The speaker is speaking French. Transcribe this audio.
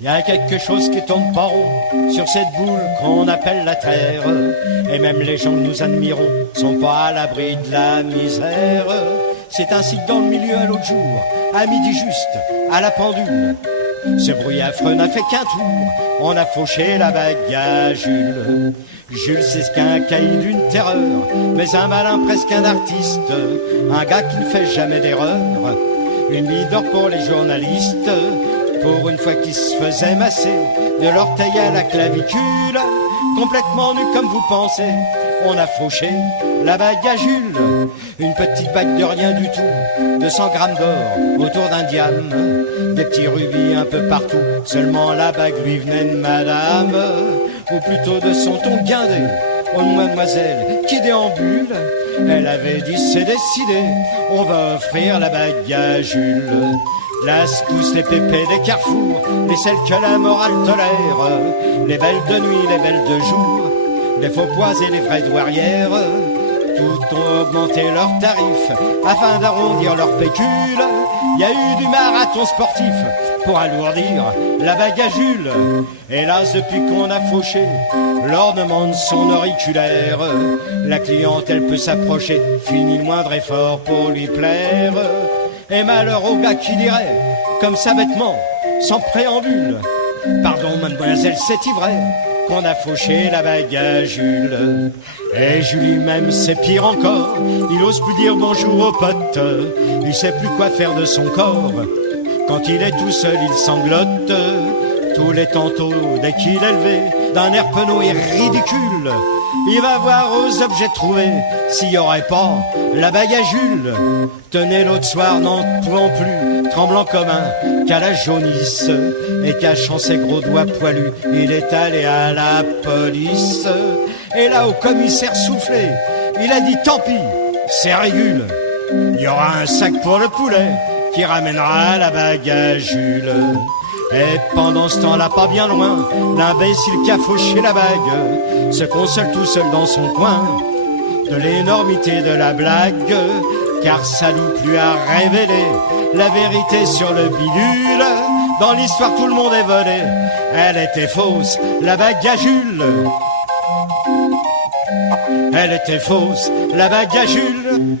Y a quelque chose qui tourne pas rond sur cette boule qu'on appelle la terre. Et même les gens que nous admirons sont pas à l'abri de la misère. C'est ainsi que dans le milieu à l'autre jour, à midi juste, à la pendule, ce bruit affreux n'a fait qu'un tour. On a fauché la bague à Jules. Jules, c'est ce qu'un caïd d'une terreur, mais un malin, presque un artiste, un gars qui ne fait jamais d'erreur. Une mine d'or pour les journalistes, pour une fois qu'il se faisait masser de l'orteil à la clavicule, complètement nu comme vous pensez. On a fauché la bague à Jules, une petite bague de rien du tout, 200 grammes d'or autour d'un diamant, des petits rubis un peu partout. Seulement la bague lui venait de madame, ou plutôt de son ton guindé. Oh mademoiselle qui déambule, elle avait dit c'est décidé, on va offrir la bague à Jules. La secousse, les pépés des carrefours, les celles que la morale tolère, les belles de nuit, les belles de jour, les faux pois et les vraies douairières, tout ont augmenté leurs tarifs afin d'arrondir leur pécule. Il y a eu du marathon sportif pour alourdir la bague à Jules. Hélas, depuis qu'on a fauché l'ornement de son auriculaire, la clientèle peut s'approcher, fini le moindre effort pour lui plaire. Et malheur au gars qui dirait, comme ça bêtement, sans préambule, pardon mademoiselle, c'est vrai qu'on a fauché la bague à Jules. Et Jules même c'est pire encore, il ose plus dire bonjour aux potes, il sait plus quoi faire de son corps. Quand il est tout seul il sanglote, tous les tantôt dès qu'il est levé d'un air penaud et ridicule, il va voir aux objets trouvés s'il y aurait pas la bague à Jules. Tenez, l'autre soir, n'en pouvant plus, tremblant comme un qu'à la jaunisse, et cachant ses gros doigts poilus, il est allé à la police. Et là, au commissaire soufflé, il a dit tant pis, c'est régule, il y aura un sac pour le poulet qui ramènera la bague à Jules. Et pendant ce temps-là, pas bien loin, l'imbécile qui a fauché la bague se console tout seul dans son coin de l'énormité de la blague, car ça loue plus à révéler la vérité sur le bidule. Dans l'histoire tout le monde est volé, elle était fausse, la bague à Jules. Elle était fausse, la bague à Jules.